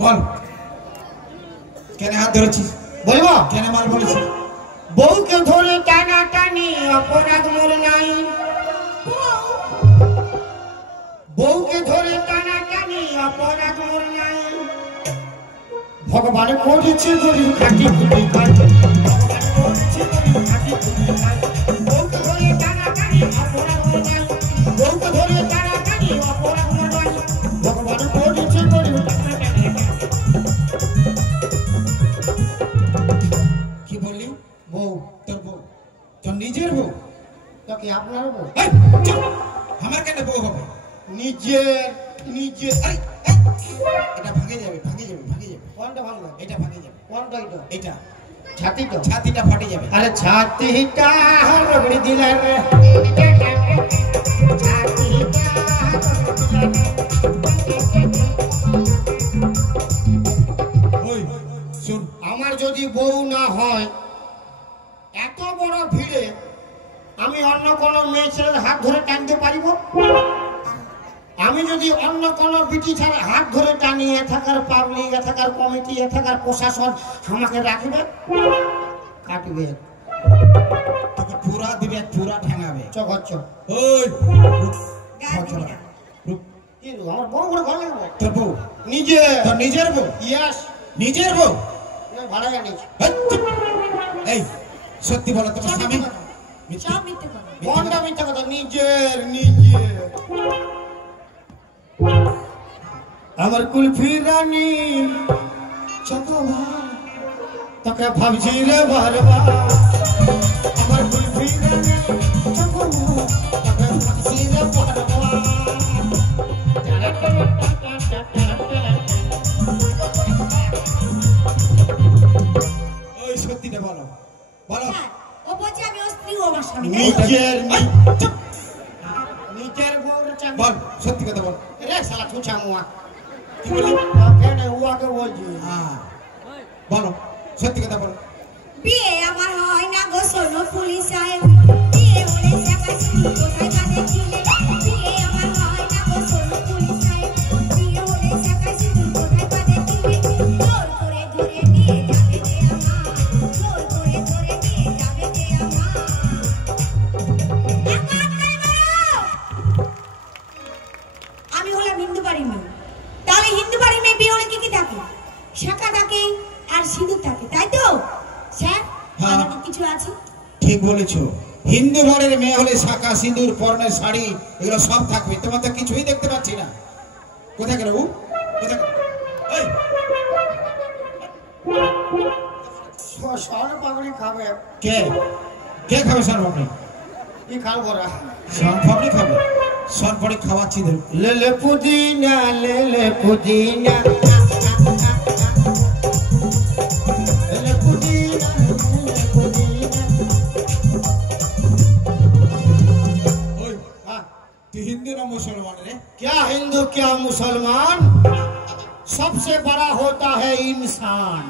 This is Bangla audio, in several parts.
বল কেন হাত ধরেছিস? বলবো কেন মাল বলেছিস? বউকে ধরে টানা টানি অপরাধ মোর নাই। বউকে ধরে টানা টানি অপরাধ মোর নাই। ভগবান করেছে গরিব খাটি খুঁটি খাই। বউকে ধরে টানা টানি অপরাধ মোর নাই। বউকে ধরে টানা টানি অপরাধ মোর নাই। ভগবান করেছে গরিব টানা টানি। কি বললি? বউ তোর বউ? তোর নিজের বউ? তো কি আপনার বউ? এই, চুপ! আমার কেন বউ হবে? নিজের নিজের। আরে, এই, এটা ভাঙে যাবে, ভাঙে যাবে, ভাঙে যাবে। কোনটা ভাঙলো? এটা ভাঙে যাবে। কোনটা এটা? এটা ছাতিটা? ছাতিটা ফাটে যাবে। আরে ছাতিটা রগড়ি দিলে রে। ছাতিটা ওই শুন, আমার যদি বউ না হয় এত বড় ভিড়ে আমি অন্য কোনো মেয়ে ছেলের হাত ধরে টানতে পারিব? আমি যদি অন্য কোনো বিটি ছাড়া হাত ধরে টানি, এথাকার পাবলিক, এথাকার কমিটি, এথাকার প্রশাসন আমাকে রাখবে? কাটবে, তোকে পুরা দিবে, পুরা ঠেঙাবে। চকচ্চ। ওই রুক, রুক। কি রে, আমার বড় বড় ঘর লাগবে? তোর বউ? নিজে। তোর নিজের বউ? ইয়াস। নিজের বউ? ভাড়া জানিস? এই, চুপ! এই সত্যি বলো, তোমার স্বামী? সব মিথ্যে কথা। কোনটা মিথ্যা কথা? নিজের নিজের। আমার কুলফি রানী চকোবার তোকে ভাবছি রে বারবার। আমার কুলফি রানী চকোবার তোকে ভাবছি রে বারবার। ওই সত্যিটা বলো, বলো। হ্যাঁ, ও বলছে আমি ওর স্ত্রী, ও আমার স্বামী। নিজের এই, চুপ! নিজের বউর চাকরি। বল সত্যি কথা বল। রে শালা ছুঁচা মুয়া। কি বললি? কেন উয়াকে বলছি? হ্যাঁ, বলো সত্যি কথা বলো। বিয়ে আমার হয় না গো শোনো পুলিশ সাহেব। বিয়ে হলে চাকা শুরু কোথায় কাঁধে ঝুলে। বিয়ে আমার হয় না গো শোনো পুলিশ সাহেব। বিয়ে হলে চাকা শুরু কোথায় কাঁধে ঝুলে। জোর করে ধরে নিয়ে যাবে যে আমার। জোর করে ধরে নিয়ে যাবে যে আমার। আমি হলাম হিন্দু বাড়ির মেয়ে। তাহলে হিন্দু বাড়ির মেয়ে বিয়ে হলে কি কি থাকে? শাঁখা থাকে আর সিঁদুর থাকে, তাই তো স্যার? হ্যাঁ। আমাদের কিছু আছে? ঠিক বলেছো। হিন্দু ঘরের মেয়ে হলে শাঁখা সিঁদুর, পরনের শাড়ি, এগুলো সব থাকবে। তোমার তো কিছুই দেখতে পাচ্ছি না। কোথায় গেল? কোথায় গেল? এই, শহর পাগড়ি খাবে। কে কে খাবে সরপাপড়ি? কি খাবো রা? সরপাপড়ি খাবে? সরপাপড়ি খাওয়াচ্ছি দেখ। লেলে পুদিনা, লেলে পুদিনা, লেলে পুদিনা, লেলে পুদিনা। ওই, हाँ, তুই হিন্দু না মুসলমান রে? क्या हिंदू क्या मुसलमान, सबसे बड़ा होता है इंसान।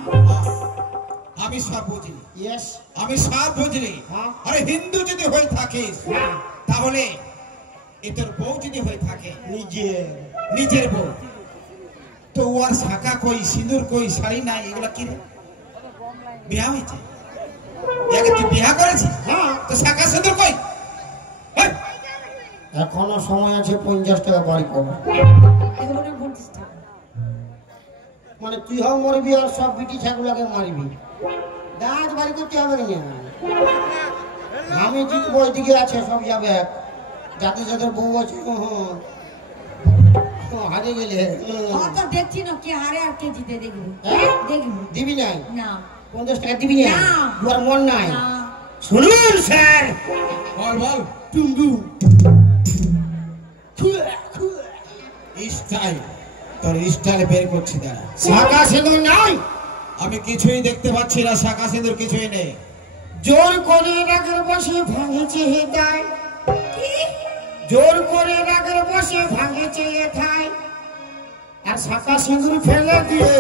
আমি সব বুঝি, यस। আমি সব বুঝলি। হ্যাঁ। আরে হিন্দু যদি হয়ে থাকিস তাহলে এ তোর বউ যদি হয়ে থাকে, নিজের নিজের বউ, তো ওর শাঁখা কই, সিঁদুর কই, শাড়ি নাই, এগুলা কি রে? বিয়া হয়েছে? একে তুই বিয়া করেছিস? হ্যাঁ। তো শাঁখা সিঁদুর কই? হেই! এখনো সময় আছে 50 টাকা বাড়ি কর। এগুলো না বলছিস না। মানে তুই হাও মরবি আর সব বিটি ছাগুলাকে মারবি। দাঁত বাড়ি করতে হবে না। আমি জিতবো, ওইদিকে আছে সব যাবে। যাদের যাদের বউ আছে হারে গেলে আমার তো দেখছি না কে হারে আর কে জিতে, দেখবো। হ্যাঁ? দেখবো দিবি নাই? না। 50 টাকা দিবি না? না। তোমার মন নাই? না। শুনুন স্যার, বল বল। টুমডু স্টাইল, তোর স্টাইল বের করছি দাঁড়া। শাখা সিঁদুর নাই? আমি কিছুই দেখতে পাচ্ছি না, শাঁখা সিঁদুর কিছুই নেই। জোর করে রাগের বসে ভাঙেছে হেদায়। কি? জোর করে রাগের বসে ভাঙেছে এথায়। আর শাখা সিঁদুর ফেলে দিয়ে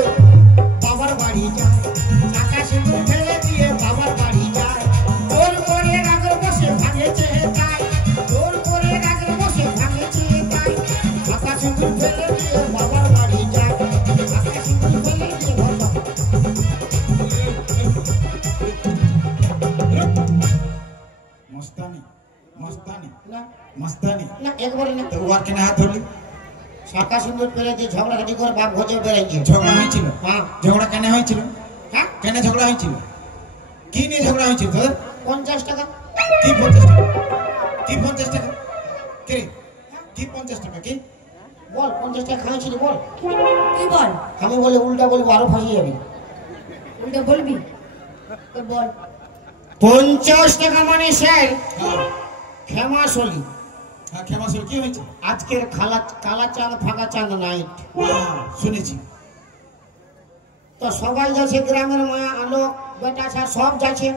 বাবার বাড়ি যায়। শাখা সিঁদুর ফেলে দিয়ে বাবার বাড়ি যায়। জোর করে রাগের বসে ভাঙেছে হেদায়। জোর করে রাগের বসে ভাঙেছে হেদায়। শাখা সিঁদুর ফেলে দিয়ে বাবার বাড়ি যায়। শাখা সিঁদুর না। তো ও আর কেন হাত ধরলি? শাখা সিঁদুর পেরে দিয়ে ঝগড়াঝাটি করে বাপ ভোজে বেড়াইছে। ঝগড়া হয়েছিল? হ্যাঁ। ঝগড়া কেন হয়েছিল? হ্যাঁ, কেন ঝগড়া হয়েছিল? কি নিয়ে ঝগড়া হয়েছিল তোদের? 50 টাকা। কি 50 টাকা? কি 50 টাকা? কে রে? কি 50 টাকা কি? বল 50 টাকা খাইছিল বল। তুই বল, আমি বলে উল্টা বলবো আরো ফাঁসি যাবি। উল্টো বলবি তো বল। 50 টাকা মানে স্যার হ্যাঁ ক্ষমাশলি। হ্যাঁ ক্ষমা স্যার, কি হয়েছে? আজকের কালা চাঁদ ফাঁকা চাঁদ নাইট। হ্যাঁ শুনেছি। তো সবাই যাচ্ছে, গ্রামের মা লোক বেটা ছা সব যাচ্ছে।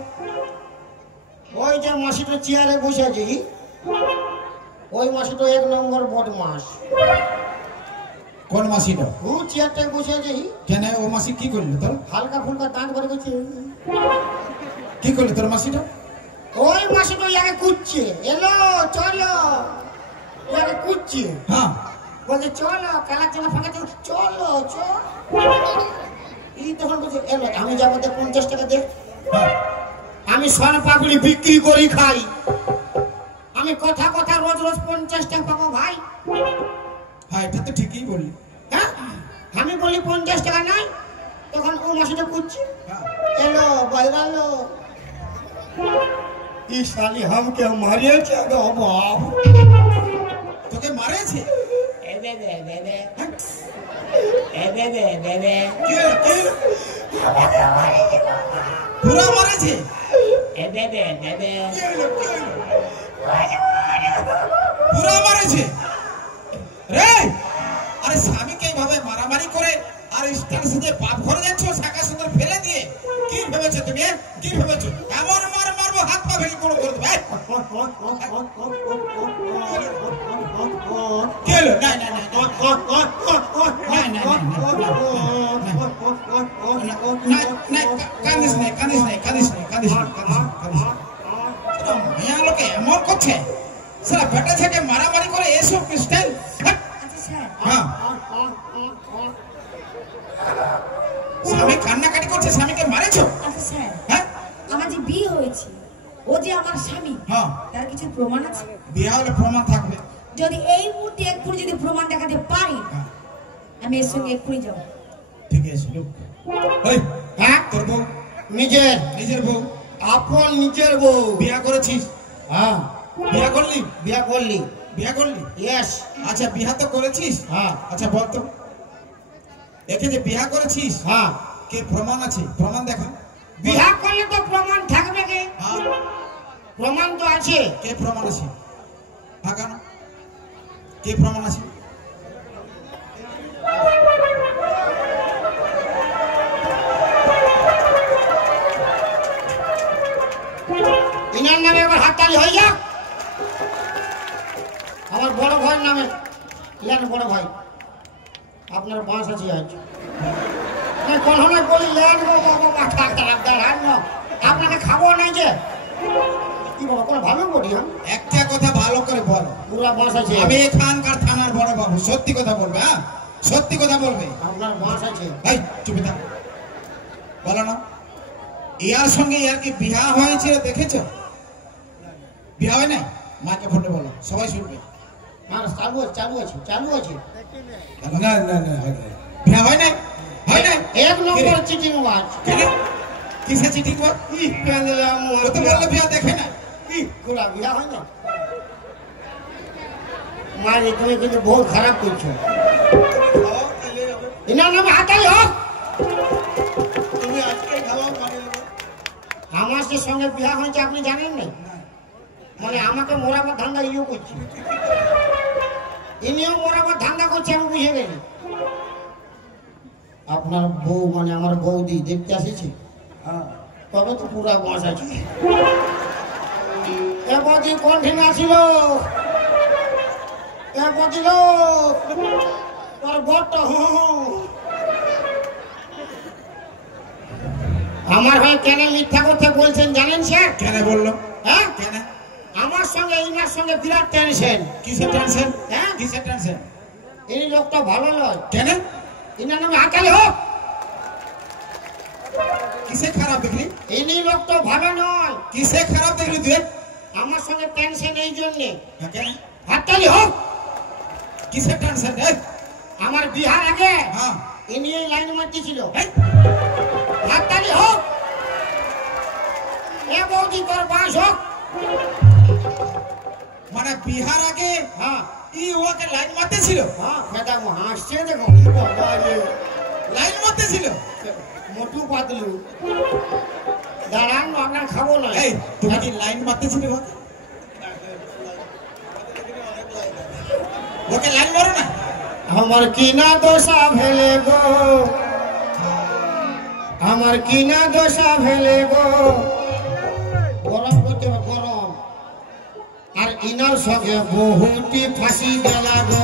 ওই যে মাসিটা চেয়ারে বসে আছে, ওই মাসিটা 1 নম্বর বদমাস। কোন মাসিটা? ও চেয়ারটায় বসে আছে, কেন ও মাসি কি করলো তোর? হালকা ফুলকা দাঁত করে গেছে। কি করলো তোর মাসিটা? ওই মাসিটা ইয়াকে কুচ্ছে, এলো চলো ইয়াকে কুচ্ছে। হ্যাঁ বলছে চলো কালা চাঁদ ফাঁকা চাঁদ চলো চল। এই তখন বলছে এলো, আমি যাবো 50 টাকা দে। হ্যাঁ আমি সোন পাপড়ি বিক্রি করি খাই, আমি কথা কথা রোজ রোজ 50 টাকা পাবো ভাই। হ্যাঁ এটা তো ঠিকই বললি। হ্যাঁ, আমি বলি 50 টাকা নাই, তখন ও মাসিটা কুচ্ছে হ্যাঁ এলো বাইরালো। ই শালি हमके मारिয়েছে গো বাপ। তোকে মারেছে? এ বে বে বে বে হ্যাঁ? এ বে বে বে বে কি হলো? কি হলো? পুরা মারেছে? এ বে বে বে বে কি হলো? কি হলো? পুরা মারেছে রে? আরে স্বামীকে এইভাবে মারামারি করে আর স্টার সাথে বাপ ঘরে যাচ্ছ শাখা সুন্দর ফেলে দিয়ে, কি ভেবেছো তুমি? কি ভেবেছো? এমন মারবো হাত পা ভেঙে করে দেবো। কি হলো? না না না কাঁদিস নাই, কাঁদিস নাই, কাঁদিস নাই, কাঁদিস নাই, কাঁদিস নাই। মেয়া লোকে এমন করছে, সারা বেটা থেকে মারামারি করে এসব স্টাইল। আচ্ছা স্যার, হ্যাঁ স্বামী কান্নাকাটি করছে, স্বামীকে মারেছো? আচ্ছা স্যার, হ্যাঁ আমার যে বিয়ে হয়েছে, ও যে আমার স্বামী, হ্যাঁ তার কিছু প্রমাণ আছে? বিয়ে হলে প্রমাণ থাকবে। যদি এই মুহূর্তে এক্ষুনি যদি প্রমাণ দেখাতে পারি, হ্যাঁ আমি এর সঙ্গে এক্ষুনি যাবো। ঠিক আছে লোক। ওই হ্যাঁ, তোর বউ? নিজের নিজের বউ? আপন নিজের বউ। বিয়া করেছিস? হ্যাঁ, বিয়া করলি? বিয়া করলি? বিয়া করলি? ইয়েস। আচ্ছা বিয়া তো করেছিস। হ্যাঁ আচ্ছা বল তো, একে যে বিয়া করেছিস হ্যাঁ, কে প্রমাণ আছে? প্রমাণ দেখা। বিয়া করলে তো প্রমাণ থাকবে কে? হ্যাঁ প্রমাণ তো আছে। কে প্রমাণ আছে? হ্যাঁ কেন কে প্রমাণ আছে? ইনার নামে এবার হাততালি হয়ে যাক। আমার বড় ভাইয়ের নামে লেন, বড় ভাই আপনার বাঁশ আছে আজ। কখনো বলি লেন গো বাবা, মাথা খারাপ দাঁড়ান না, আপনাকে খাবো নাই যে। কি বাবা কোনো ভালো বলি? হ্যাঁ, একটা কথা ভালো করে বল। পুরা বাঁশ আছে। আমি এখানকার থানার বড় বাবু, সত্যি কথা বলবে। হ্যাঁ সত্যি কথা বলবে। আপনার বাঁশ আছে। ভাই চুপে থাক, বলো না। ইয়ার সঙ্গে ইয়ার কি বিয়া হয়েছিল দেখেছো? বিয়া হয় নাই? মাকে ফোনে বলো, সবাই শুনবে। হ্যাঁ চালু আছে, চালু আছে, চালু আছে। না না না বিয়া হয় নাই? হয় নাই? 1 নম্বর চিটিং বাজ। কেন? কিসে চিঠি কর? ই পেলাম ও তো বললো বিয়া দেখে না। ই পুরা বিয়া হয় না। মারে তুমি কিন্তু বহুত খারাপ করছো। ইনার নামে হাতাই হোক। তুমি আজকে খাওয়া মানে আমার যে সঙ্গে বিয়া হয়েছে আপনি জানেন না? মানে আমাকে মোরাবার ধান্দা ইয়ে করছে, ইনিও মোরাবার ধান্দা করছে, আমি বুঝে গেছি। আপনার বউ মানে আমার বৌদি দেখতে আসেছে, তবে তো পুরা বাঁশ আছে। এ বৌদি কোন ঠিনা ছিল? এ বৌদি লোক তোর বড়টা আমার হয়ে কেন মিথ্যা কথা বলছেন জানেন স্যার? কেন বললো? হ্যাঁ, কেন? আমার সঙ্গে ইনার সঙ্গে বিরাট টেনশন। কিসের টেনশন? হ্যাঁ, কিসের টেনশন? এই লোকটা ভালো নয়। কেন? ইনার নামে হাতালি হোক। কিসে খারাপ দেখলি? ইনি লোকটা ভালো নয়। কিসে খারাপ দেখলি তুই? আমার সঙ্গে টেনশন এই জন্যে। কেন? হাততালি হোক। কিসের টেনশন? আমার বিহার আগে হ্যাঁ ইনি এই লাইন মারতেছিল। এই, হাততালি হোক। এ বৌদি তোর বাস হোক। মানে বিহার আগে হ্যাঁ ই ওকে লাইন মারতে ছিল, হ্যাঁ ফেদা হাসছে দেখো কি বাবা রে। লাইন মারতে ছিল। মোটু পাতলু দাঁড়ান আপনার খাবো না। এই তুমি কি লাইন মারতে ছিল ওকে? ওকে লাইন মারো না। আমার কিনা দোষা ভেলে গো, আমার কিনা দোষা ভেলে গো। গরম করতে হবে গরম। আর ইনার সঙ্গে বহুটি ফাঁসি গেলা গো।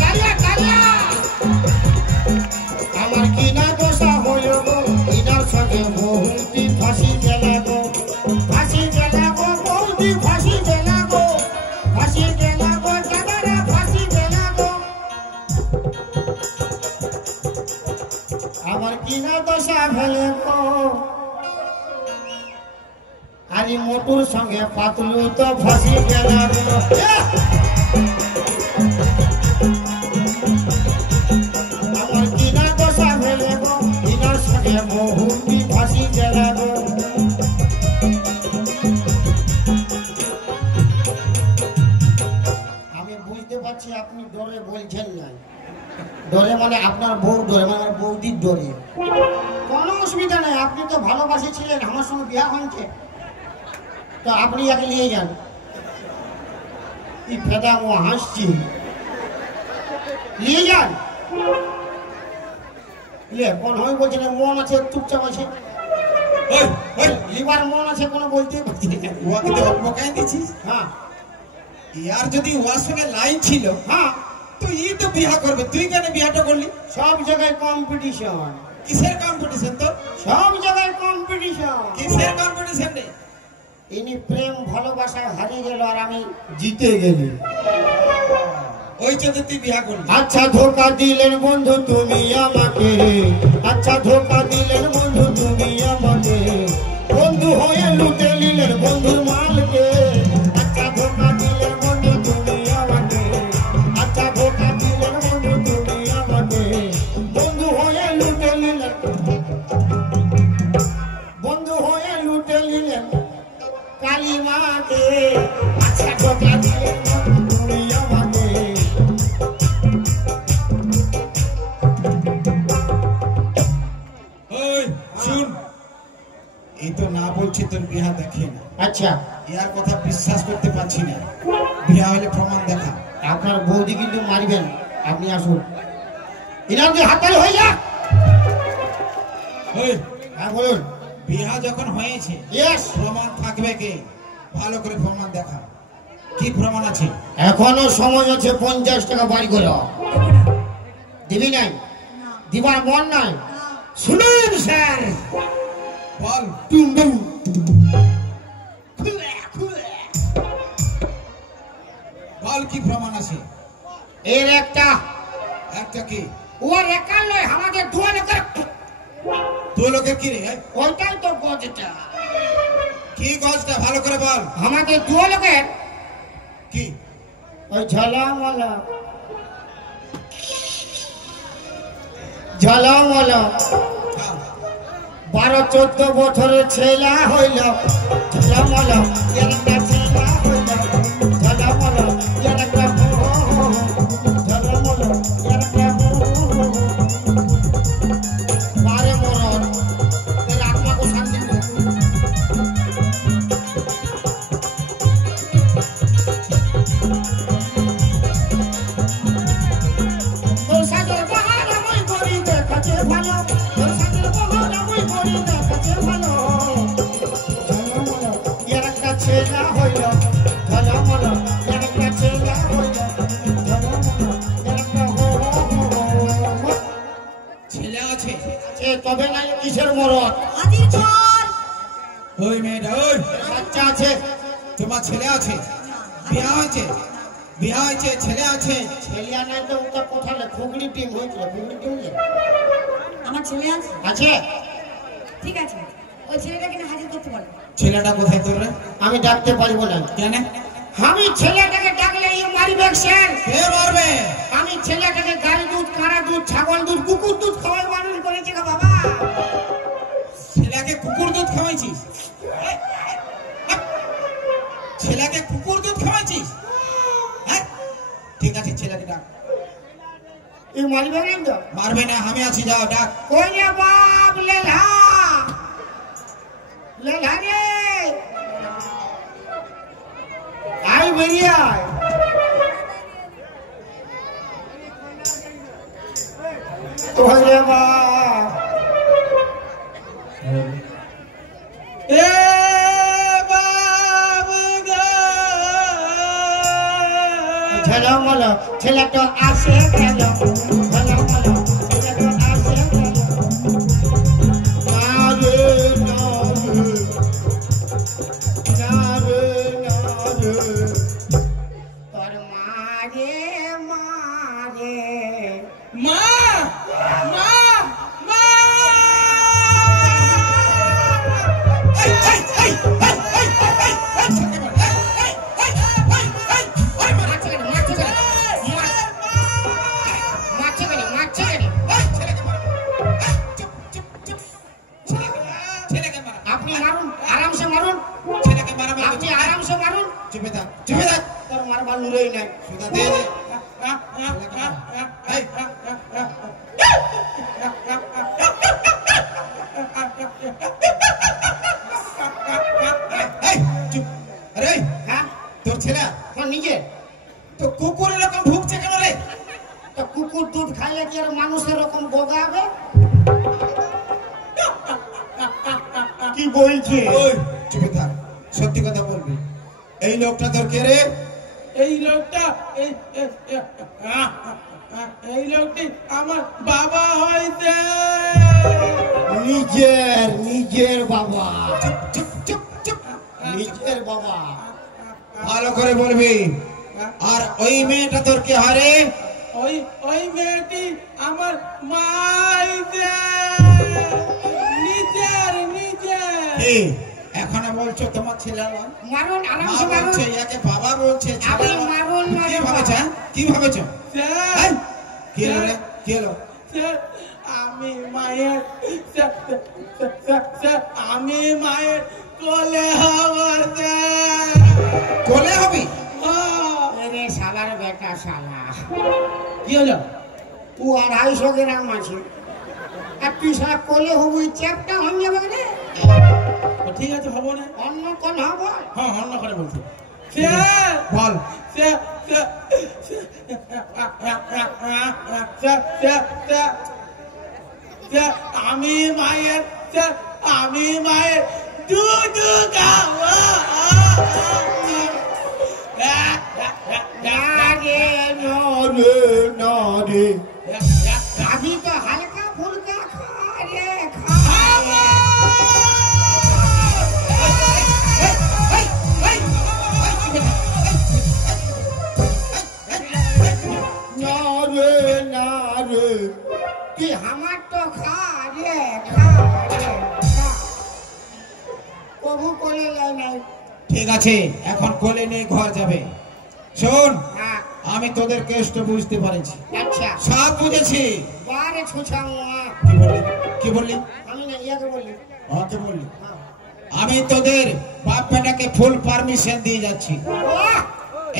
কালিয়া, কালিয়া। আমার কিনা দোষা হইল গো, ইনার সঙ্গে বহুটি ফাঁসি গেলা গো। ফাঁসি গেলা গো, বহুটি ফাঁসি গেলা গো। ফাঁসি গেলা গো, দাদারা ফাঁসি গেলা গো। আমার কিনা দশা ভেলে গো, আরে মোটুর সঙ্গে পাতলু তো ফাঁসি গেলা গো। আমার কিনা দশা ভেলে গো, ইনার সঙ্গে বহুটি ফাঁসি গেলা গো। আমি বুঝতে পারছি আপনি ডরে বলছেন না। ডরে মানে আপনার বউ ডরে, মানে আমার বৌদির ডরে। কোনো অসুবিধা নেই, আপনি তো ভালোবাসেছিলেন, আমার সঙ্গে বিয়া হয়েছে, তো আপনি আগে নিয়ে যান। এই ফেদা ও হাসছি, নিয়ে যান। কোন হয় বলছে না, মন আছে চুপচাপ আছে। ওই ওই লিভার মন আছে কোনো বলতে পারছি না। ওকে তো বকাই দিছিস। হ্যাঁ ইয়ার যদি ওর সঙ্গে লাইন ছিল, হ্যাঁ, তো ই তো বিয়া করবে, তুই কেন বিয়াটা করলি? সব জায়গায় কম্পিটিশন, কিসের কম্পিটিশন তোর? সব জায়গায় কম্পিটিশন। কিসের কম্পিটিশন রে? ইনি প্রেম ভালোবাসায় হারিয়ে গেল আর আমি জিতে গেলি। ওই চোদ্দ তুই বিয়া করলি। আচ্ছা ধোকা দিলেন বন্ধু তুমি আমাকে, আচ্ছা ধোকা দিলেন বন্ধু তুমি আমাকে। বন্ধু হয়ে লুটে নিলেন বন্ধুর মালকে। আচ্ছা ধোকা দিলেন বন্ধু তুমি আমাকে, আচ্ছা ধোকা দিলেন বন্ধু তুমি আমাকে। বন্ধু হয়ে লুটে নিলেন, বন্ধু হয়ে লুটে নিলেন কালিমাকে। আচ্ছা ধোকা দিলেন বন্ধু তুমি আমাকে। ওই শুন, এই তো না বলছি তোর বিয়া দেখে না। আচ্ছা ইয়ার কথা বিশ্বাস করতে পারছি না। বিয়া হলে প্রমাণ দেখা। আপনার বৌদি কিন্তু মারবেন, আপনি আসুন। এনার যে হাততালি হয়ে যাক। ওই হ্যাঁ বলুন। বিয়া যখন হয়েছে, ইয়েস, প্রমাণ থাকবে কি? ভালো করে প্রমাণ দেখা। কি প্রমাণ আছে? এখনো সময় আছে, 50 টাকা বাড়ি করে দিবি নাই, দিবার মন নাই। শুনুন স্যার, বল। টুম টুম বল কি প্রমাণ আছে? এর একটা একটা কি? ওর একার নয়, আমাদের দুয়া লোকের। দু লোকের কি রে? ওইটাই তো গজটা। কি গজটা ভালো করে বল। আমাদের দুয়া লোকের কি? ওই ঝলামলা ঝলামলা হ্যাঁ। 12-14 বছরের ছেলা হইল। ঝলামলা একটা ছেলা হইল। ঝলামলা একটা ঝলামলা একটা বারে মরণ এর আত্মাকে শান্তি দিন। তোর সাজের বাহার আমি করি দেখাচ্ছে ভালো, তোর সাজের বাহার আমি করি দেখাচ্ছে ভালো। ঝলমল এর একটা ছেলা হইল। ঝলমল এর একটা ছেলা হইল। ঝলমল এর একটা ছেলে আছে? এ তবে নাই কিসের মরণ? হাজির কর। ওই মেয়েটা, ওই বাচ্চা আছে? তোমার ছেলে আছে? বিয়া হয়েছে? বিয়া হয়েছে, ছেলে আছে? ছেলিয়া নাই তো ওটা কোথায় খুগলি টিম হয়েছিল, খুগলি টিম আমার ছেলে আছে, আছে। ঠিক আছে, ওই ছেলেটাকে না হাজির করতে বলো। ছেলেটা কোথায় তোর রে? আমি ডাকতে পারবো না। কেন? আমি ছেলেটাকে ডাকলে মারিবে স্যার। কে মারবে? আমি ছেলেটাকে গাড়ি দুধ, কাঁড়া দুধ, ছাগল দুধ, কুকুর দুধ খাওয়াই মানুষ করেছে গো বাবা। ছেলেকে কুকুর দুধ খাওয়াইছিস? ছেলেকে কুকুর দুধ খাওয়াইছিস? হ্যাঁ ঠিক আছে, ছেলেকে ডাক। এই মারিবে না তো? মারবে না, আমি আছি, যাও ডাক। কই রে বাপ লেলা, লেলা রে আই বেরিয়ে আয়। কই রে বাপ এ বাবা ঝলমল ছেলে তো আসে গেল, ঝলমল ছেলে তো আসে গেল। নারে নারে নারে নারে তোর মারে মারে মা মা মা এই এই এই এই এই এই আপনি মারুন, আরামসে মারুন, ছেলেকে মারা মারা আপনি আরামসে মারুন। চুপে থাক, চুপে থাক। তোর মারবার নুরেই নাই। সুদা দে দে। এই এই চুপ। আরে হ্যাঁ তোর ছেলে তোর নিজে তো কুকুর এরকম ভুগছে কেন রে? তো কুকুর দুধ খাইলে কি আর মানুষের রকম গোগাবে? কি বলছে? ওই চুপে থাক, সত্যি কথা বলবি। এই লোকটা তোর কে রে? এই লোকটা এই লোকটি আমার বাবা হইছে। নিজের নিজের বাবা, চুপ চুপ চুপ চুপ। নিজের বাবা। ভালো করে বলবি। আর ওই মেয়েটা তোর কে হয় রে? ওই ওই মেয়েটি আমার মা হইছে। নিজের নিজের কি এখনো বলছো তোমার ছেলে নয়? মারুন, মা আরামসে মারুন। বলছে, ইয়াকে বাবা বলছে, ছেলে আপনি নয়। মারুন না কি রে ভাবেছ? বাবা। কি ভাবেছ? স্যার, কি হলো রে? কি হলো? স্যার, আমি মায়ের স্যার, আমি মায়ের কোলে হব স্যার। কোলে হবি? এরে শালার বেটা শালা, কি হলো? ও 250 গ্রাম আছে আর তুই শালা কোলে হবি, চ্যাপটা হয়ে যাবে রে। ঠিক আছে, হবো না। অন্য কোন হব? হ্যাঁ, অন্য করে বলছি। স্যার, বল। স্যার, স্যার, স্যার, আমি মায়ের স্যার, আমি মায়ের দুধ খাবো। না রে না রে না রে, আমি তো হালকা ফুলকা খা রে, খা রে। না রে না রে, তুই আমার তো খা রে, খা রে, খা। কবু কোলে যায় নাই। ঠিক আছে, এখন কোলে নিয়ে ঘর যাবে। শোন, হ্যাঁ, আমি তোদের কেসটা বুঝতে পারছি, আচ্ছা সব বুঝেছি। বারে ছুছাও। কি বললি? কি বললি? আমি না ইয়াকে বললি। আমাকে বললি? হ্যাঁ। আমি তোদের বাপ বেটাকে ফুল পারমিশন দিয়ে যাচ্ছি। বাহ,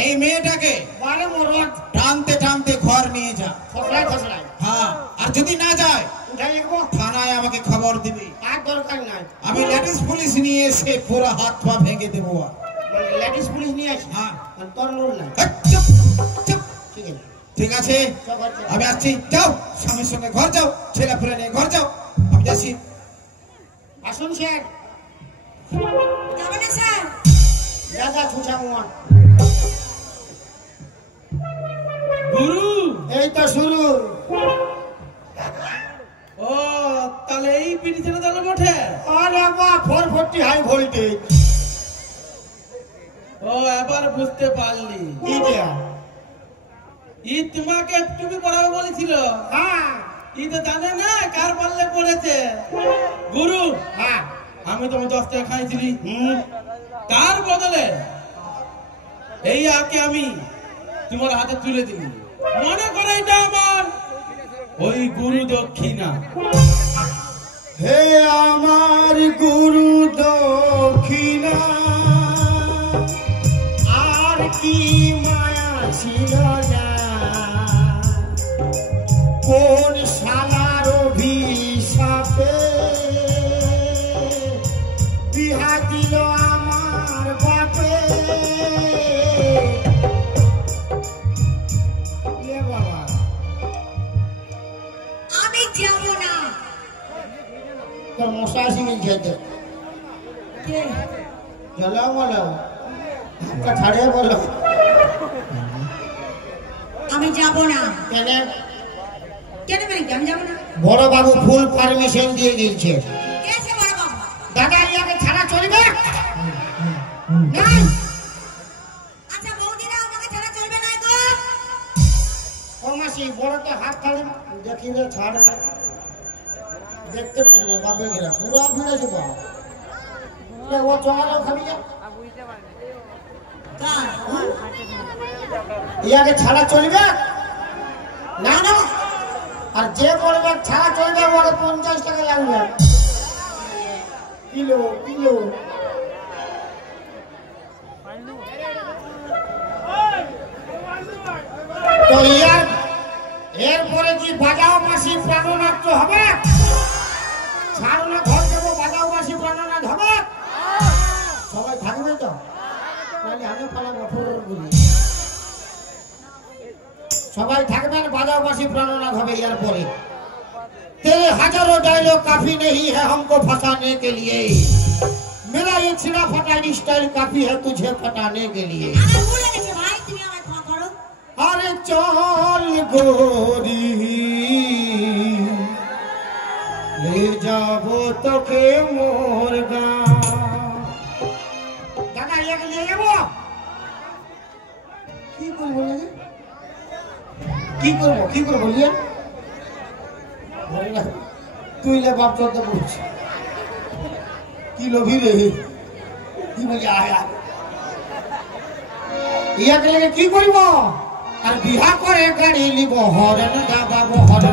এই মেয়েটাকে বারে মরদ টানতে টানতে ঘর নিয়ে যা। ফসলাই ফসলাই হ্যাঁ, আর যদি না যায় উঠাই লিখবো। থানায় আমাকে খবর দিবি। আর দরকার নাই, আমি লেডিস পুলিশ নিয়ে এসে পুরো হাত পা ভেঙে দেবো। লেডিস পুলিশ নিয়ে আসি। হ্যাঁ। তোর লোক নাই। চুপ চুপ। ঠিক আছে, ঠিক আছে, সব হচ্ছে। আমি আসছি। যাও, স্বামীর সঙ্গে ঘর যাও, ছেলে পুলে নিয়ে ঘর যাও। আমি যাচ্ছি। আসুন স্যার। যাবে না স্যার? দাদা ছুছাও। গুরু, এই তো শুরু। ও তাহলে এই পিটিশনে তাহলে বটে। আরে বাহ, 440 হাই ভোল্টেজ। ও এবার বুঝতে পারলি। এইটা ই তোমাকে তুমি পড়াবে বলেছিল। হ্যাঁ ই তো জানে না কার পাল্লে পড়েছে। গুরু, হ্যাঁ আমি তোমার 10 টাকা খাইছিলি, হুম তার বদলে এই আকে আমি তোমার হাতে তুলে দিই, মনে করে এটা আমার ওই গুরু দক্ষিণা। হে আমার গুরু দক্ষিণা, আর কি মায়া ছিল না, কোন শালার অভিশাপে বিহা দিল আমার বাপে। এ বাবা, আমি যাব না। তোর মশা সিঙ্গিল খেতে কে? চলো বলো, হাতটা ছাড়িয়ে বলো। আমি যাব না। কেন? কেন মানে আমি যাব না? বড় বাবু ফুল পারমিশন দিয়ে দিয়েছে। কে সে বড় বাবু? দাদা ইয়াকে ছাড়া চলবে না? আচ্ছা বৌদিরা আমাকে ছাড়া চলবে না গো। ও মাসি বড়টা হাত ছাড়ে দেখি রে, ছাড় দেখতে পাচ্ছি না বাপের ঘেরা পুরো ভিড়েছে বা ও চঙালেও খাবি যা। কার? ইয়াকে ছাড়া চলবে না? না, আর যে করবে ছাড়া চলবে ওকে 50 টাকা লাগবে কিলো কিলো। তো ইয়ার এরপরে কি বাজাও মাসি প্রাণনাথ হবে? ছাড়ো না, ঘর দেবো, বাজাও মাসি প্রাণনাথ হবে? সবাই থাকবে তো? নাহলে আমি পালাবো বলি। সবাই থাকবেন, বাজাও মাসি প্রাণনাথ হবে। ইয়ার পরে तेरे हजारों डायलॉग काफी नहीं है हमको फंसाने के लिए, मेरा ये छिड़ा फटा स्टाइल काफी है तुझे फटाने के लिए। আমার ভুলে গেছে ভাই, তুমি আমায় ক্ষমা করো। अरे चल गोरी ले जाबो तो के मोर गाँव। दादा ये लिए जाबो কি করব লাগে, কি করব বলিয়ে তুই লে বাপ চলতে বলছি কি লোভী রে, কি বলি আয়া ইয়াকে লাগে কি করব? আর বিহা করে গাড়ি নিব হরেন দাবাবো হরেন